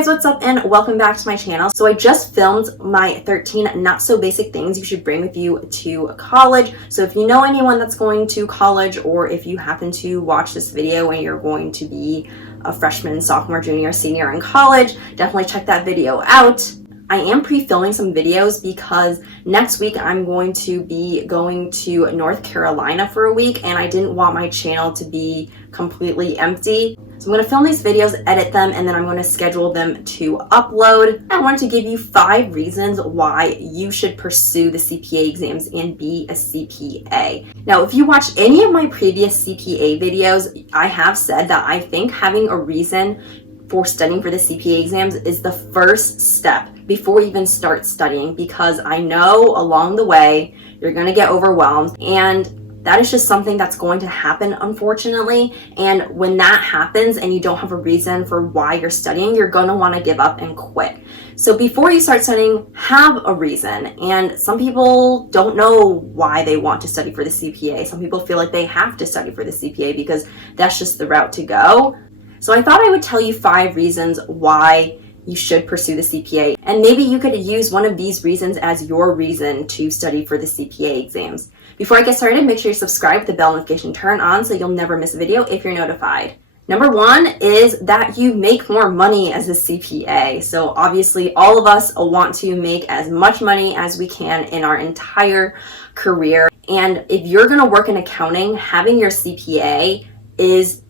guys, what's up and welcome back to my channel. So I just filmed my 13 not so basic things you should bring with you to college. So if you know anyone that's going to college, or if you happen to watch this video and you're going to be a freshman, sophomore, junior, senior in college, definitely check that video out. I am pre-filming some videos because next week I'm going to be going to North Carolina for a week, and I didn't want my channel to be completely empty. So I'm going to film these videos, edit them, and then I'm going to schedule them to upload. I wanted to give you 5 reasons why you should pursue the CPA exams and be a CPA. Now, if you watched any of my previous CPA videos, I have said that I think having a reason for studying for the CPA exams is the first step before you even start studying, because I know along the way you're going to get overwhelmed, and that is just something that's going to happen, unfortunately. And when that happens and you don't have a reason for why you're studying, you're going to want to give up and quit. So before you start studying, have a reason. And some people don't know why they want to study for the CPA. Some people feel like they have to study for the CPA because that's just the route to go. So I thought I would tell you 5 reasons why you should pursue the CPA. And maybe you could use one of these reasons as your reason to study for the CPA exams. Before I get started, make sure you subscribe with the bell notification turned on so you'll never miss a video if you're notified. Number 1 is that you make more money as a CPA. So obviously all of us want to make as much money as we can in our entire career. And if you're going to work in accounting, having your CPA is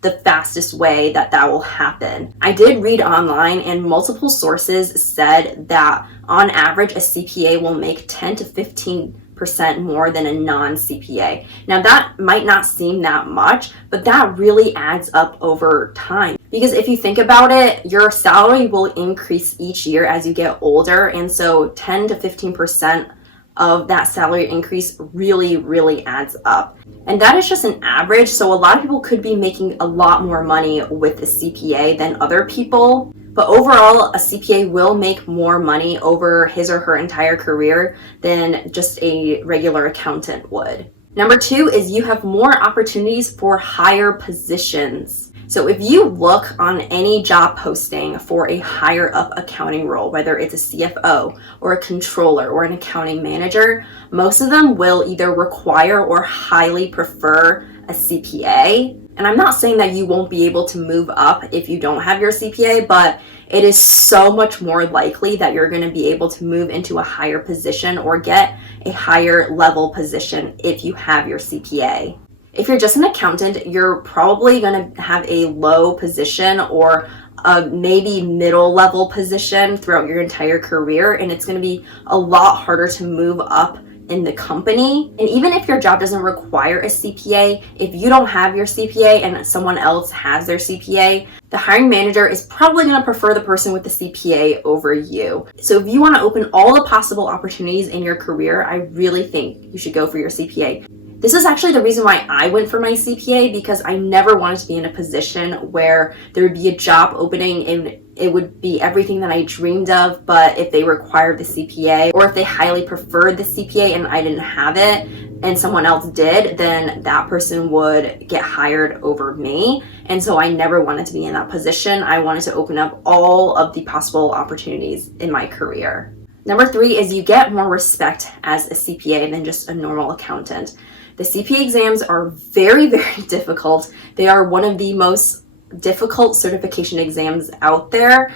the fastest way that will happen. I did read online, and multiple sources said that on average a CPA will make 10 to 15% more than a non-CPA. Now that might not seem that much, but that really adds up over time. Because if you think about it, your salary will increase each year as you get older, and so 10 to 15% of that salary increase really adds up. And that is just an average, so a lot of people could be making a lot more money with a CPA than other people. But overall, a CPA will make more money over his or her entire career than just a regular accountant would. Number 2 is you have more opportunities for higher positions. So if you look on any job posting for a higher up accounting role, whether it's a CFO or a controller or an accounting manager, most of them will either require or highly prefer a CPA. And I'm not saying that you won't be able to move up if you don't have your CPA, but it is so much more likely that you're going to be able to move into a higher position or get a higher level position if you have your CPA. If you're just an accountant, you're probably going to have a low position or a maybe middle level position throughout your entire career, and it's going to be a lot harder to move up in the company. And even if your job doesn't require a CPA, if you don't have your CPA and someone else has their CPA, the hiring manager is probably going to prefer the person with the CPA over you. So if you want to open all the possible opportunities in your career, I really think you should go for your CPA. This is actually the reason why I went for my CPA, because I never wanted to be in a position where there would be a job opening and it would be everything that I dreamed of, but if they required the CPA, or if they highly preferred the CPA and I didn't have it and someone else did, then that person would get hired over me. And so I never wanted to be in that position. I wanted to open up all of the possible opportunities in my career. Number 3 is you get more respect as a CPA than just a normal accountant. The CPA exams are very difficult. They are one of the most difficult certification exams out there,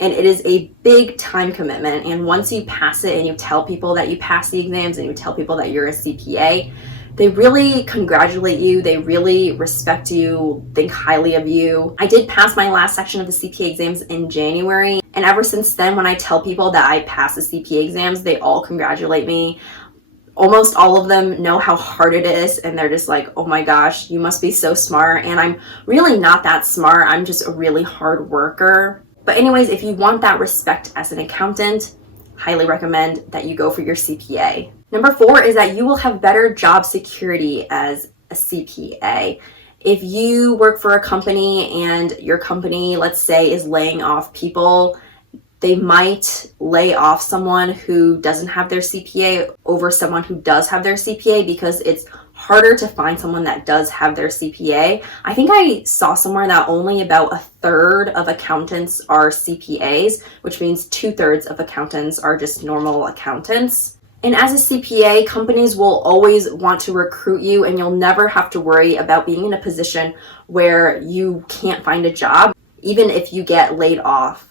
and it is a big time commitment. And once you pass it and you tell people that you pass the exams and you tell people that you're a CPA, they really congratulate you. They really respect you, think highly of you. I did pass my last section of the CPA exams in January, and ever since then, when I tell people that I passed the CPA exams, they all congratulate me. Almost all of them know how hard it is, and they're just like, oh my gosh, you must be so smart. And I'm really not that smart. I'm just a really hard worker. But anyways, if you want that respect as an accountant, highly recommend that you go for your CPA. Number 4 is that you will have better job security as a CPA. If you work for a company and your company, let's say, is laying off people, they might lay off someone who doesn't have their CPA over someone who does have their CPA because it's harder to find someone that does have their CPA. I think I saw somewhere that only about a third of accountants are CPAs, which means 2/3 of accountants are just normal accountants. And as a CPA, companies will always want to recruit you, and you'll never have to worry about being in a position where you can't find a job, even if you get laid off.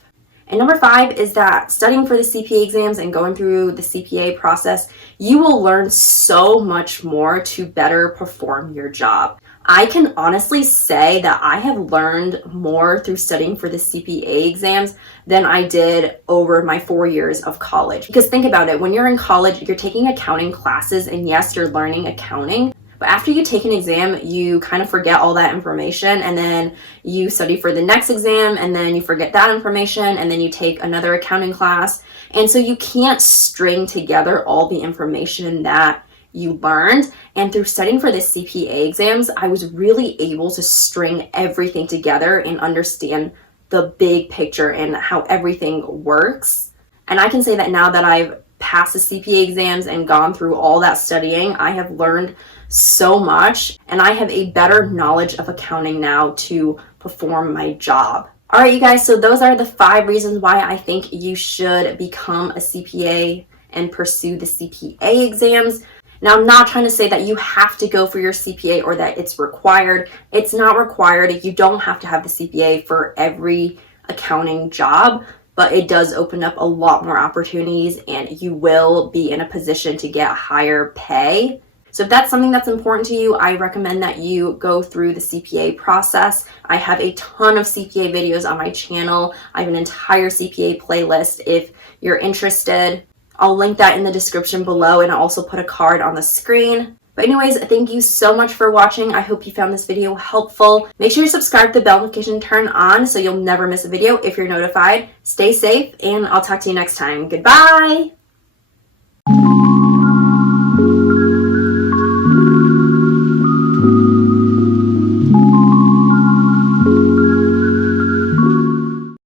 And number 5 is that studying for the CPA exams and going through the CPA process, you will learn so much more to better perform your job. I can honestly say that I have learned more through studying for the CPA exams than I did over my 4 years of college. Because think about it, when you're in college, you're taking accounting classes, and yes, you're learning accounting, but after you take an exam, you kind of forget all that information, and then you study for the next exam, and then you forget that information, and then you take another accounting class. And so you can't string together all the information that you learned. And through studying for the CPA exams, I was really able to string everything together and understand the big picture and how everything works. And I can say that now that I've passed the CPA exams and gone through all that studying, I have learned so much, and I have a better knowledge of accounting now to perform my job. All right, you guys, so those are the 5 reasons why I think you should become a CPA and pursue the CPA exams. Now, I'm not trying to say that you have to go for your CPA or that it's required. It's not required. You don't have to have the CPA for every accounting job, but it does open up a lot more opportunities, and you will be in a position to get higher pay. So if that's something that's important to you, I recommend that you go through the CPA process. I have a ton of CPA videos on my channel. I have an entire CPA playlist if you're interested. I'll link that in the description below, and I'll also put a card on the screen. But anyways, thank you so much for watching. I hope you found this video helpful. Make sure you subscribe, the bell notification turn on so you'll never miss a video if you're notified. Stay safe, and I'll talk to you next time. Goodbye!